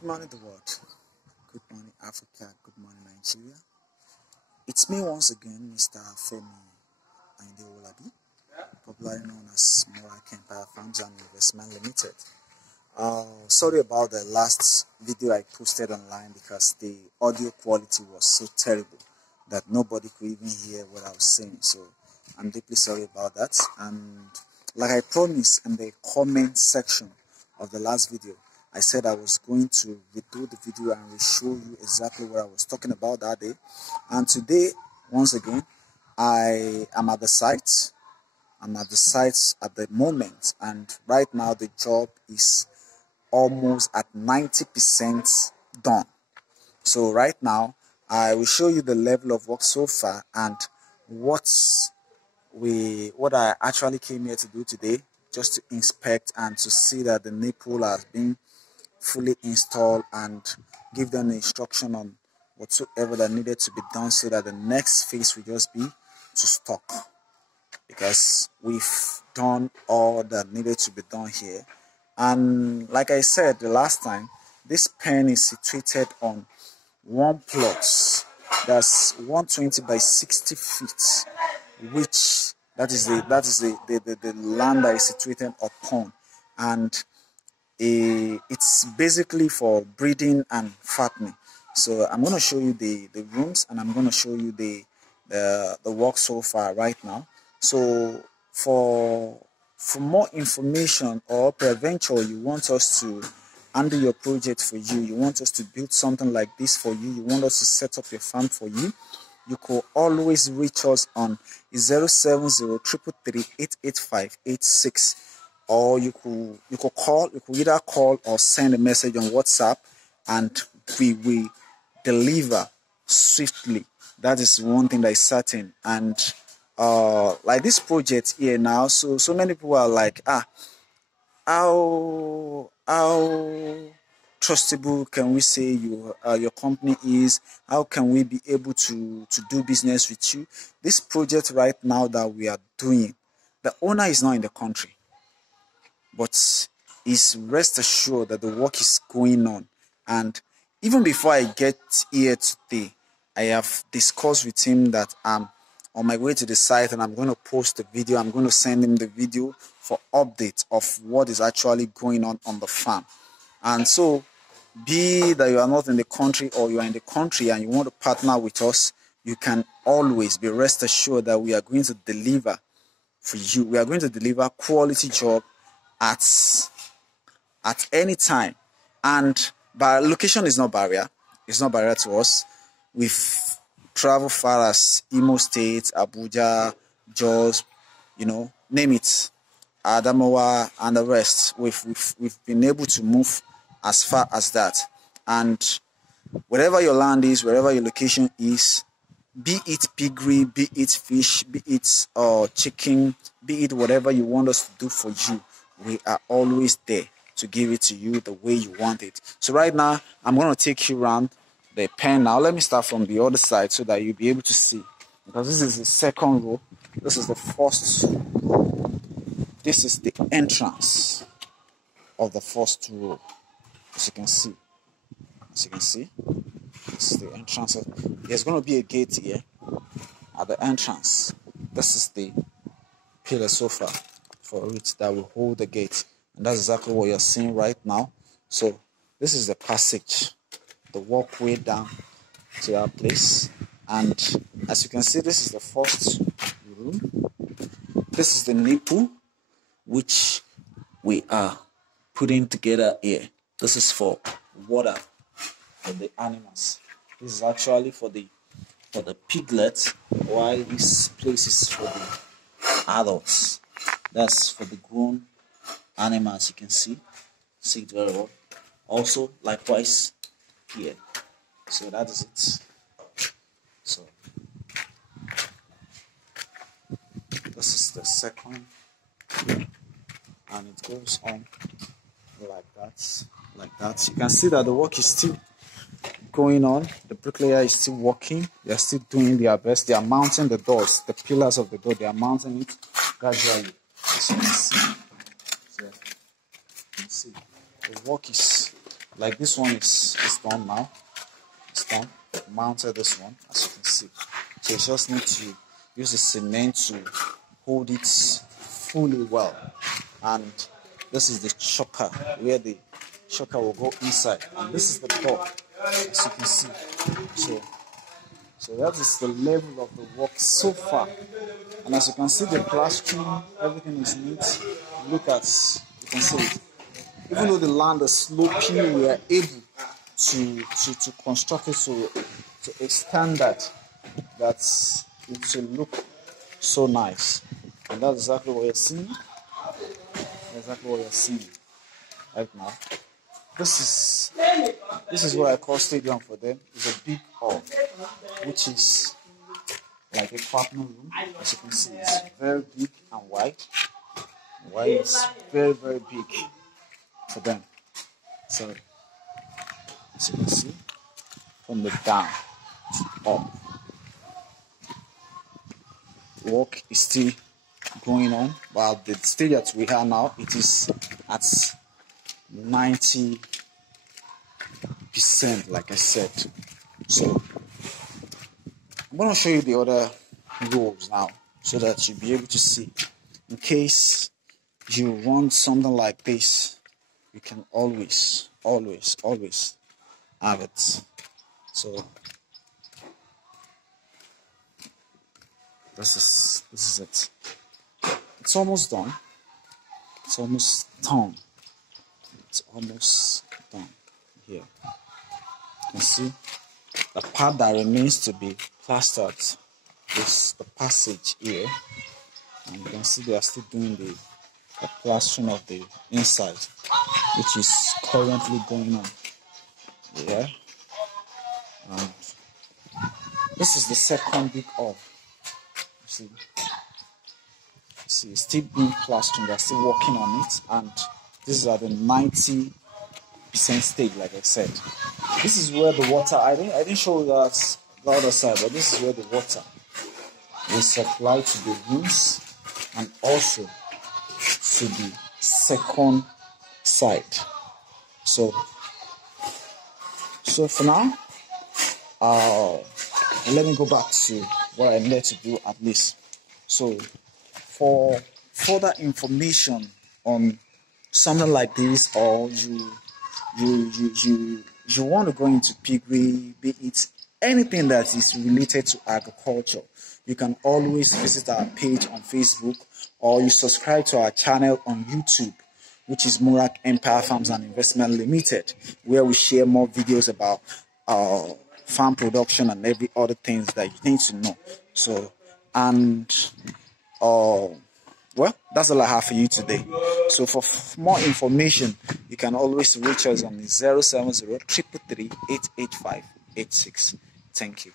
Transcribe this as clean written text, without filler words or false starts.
Good morning, the world. Good morning, Africa. Good morning, Nigeria. It's me once again, Mr. Femi Olabi, popularly known as Morakempire Farms and Investment Limited. Sorry about the last video I posted online because the audio quality was so terrible that nobody could even hear what I was saying. So I'm deeply sorry about that. And like I promised in the comment section of the last video, I said I was going to redo the video and show you exactly what I was talking about that day. And today, once again, I am at the site. I'm at the site at the moment, and right now the job is almost at 90% done. So right now, I will show you the level of work so far and what I actually came here to do today, just to inspect and to see that the nipple has been fully installed and give them the instruction on whatsoever that needed to be done, so that the next phase will just be to stock, because we've done all that needed to be done here. And like I said the last time, this pen is situated on one plot that's 120 by 60 feet, which that is the land that is situated upon, and it's basically for breeding and fattening. So I'm going to show you the rooms, and I'm going to show you the work so far right now. So for more information, or peradventure you want us to handle your project for you, you want us to build something like this for you, you want us to set up your farm for you, you could always reach us on 070-333-88586. Or you could either call or send a message on WhatsApp, and we will deliver swiftly. That is one thing that is certain. And like this project here now, so many people are like, how trustable can we say your company is? How can we be able to do business with you? This project right now that we are doing, the owner is not in the country, but is rest assured that the work is going on. And even before I get here today, I have discussed with him that I'm on my way to the site and I'm going to post the video. I'm going to send him the video for updates of what is actually going on the farm. And so, be that you are not in the country or you are in the country and you want to partner with us, you can always be rest assured that we are going to deliver for you. We are going to deliver quality job at any time. And location is not barrier. It's not barrier to us. We've traveled far as Imo State, Abuja, Jos, name it, Adamawa, and the rest. We've been able to move as far as that. And wherever your land is, wherever your location is, be it piggery, be it fish, be it chicken, be it whatever you want us to do for you, we are always there to give it to you the way you want it. So right now, I'm going to take you around the pen. Now let me start from the other side so that you'll be able to see, because this is the second row, this is the first row, this is the entrance of the first row. As you can see, this is the entrance. There's going to be a gate here at the entrance. This is the pillar sofa for it that will hold the gate, and that's exactly what you're seeing right now. So this is the passage, the walkway down to that place. And as you can see, this is the first room. This is the nipple which we are putting together here. This is for water for the animals. This is actually for the piglets, while this place is for the adults. That's for the grown animals. You can see it very well. Also, likewise here. So that is it. So this is the second, and it goes on like that. You can see that the work is still going on. The bricklayer is still working. They are still doing their best. They are mounting the doors, the pillars of the door. They are mounting it gradually. As you can see. So you can see the work is Like this one is done now. It's done. Mounted this one, as you can see. So you just need to use the cement to hold it fully well. And this is the choker, where the choker will go inside. And this is the door, as you can see. So that is the level of the work so far. And as you can see, the plastering, everything is neat. Look at, you can see it. Even though the land is sloping, we are able to construct it to a standard that it will look so nice. And that's exactly what you're seeing. Exactly what you're seeing right now. This is what I call stadium for them. It's a big hall, which is like a partner room. As you can see, it's very big and wide. Wide is very, very big for them. So as you can see, from the down to up, work is still going on, but the stage that we are now, it is at 90%, like I said. So I'm going to show you the other rows now, so that you'll be able to see. In case you want something like this, you can always have it. So this is it. It's almost done. It's almost done. It's almost done here. You can see the part that remains to be plastered is the passage here. And you can see they are still doing the plastering of the inside, which is currently going on. Yeah. And this is the second big of. See, it's still being plastered. They're still working on it, and this is at the 90% stage, like I said. This is where the water. I didn't show that the other side, but this is where the water will supply to the rooms and also to the second side. So for now, let me go back to what I need to do at least. So for further information on something like this, or you want to go into piggery, be it anything that is related to agriculture, you can always visit our page on Facebook, or you subscribe to our channel on YouTube, which is Morakempire Farms and Investment Limited, where we share more videos about farm production and every other things that you need to know. So, and well, that's all I have for you today. So for more information, you can always reach us on 070 333 885 86. Thank you.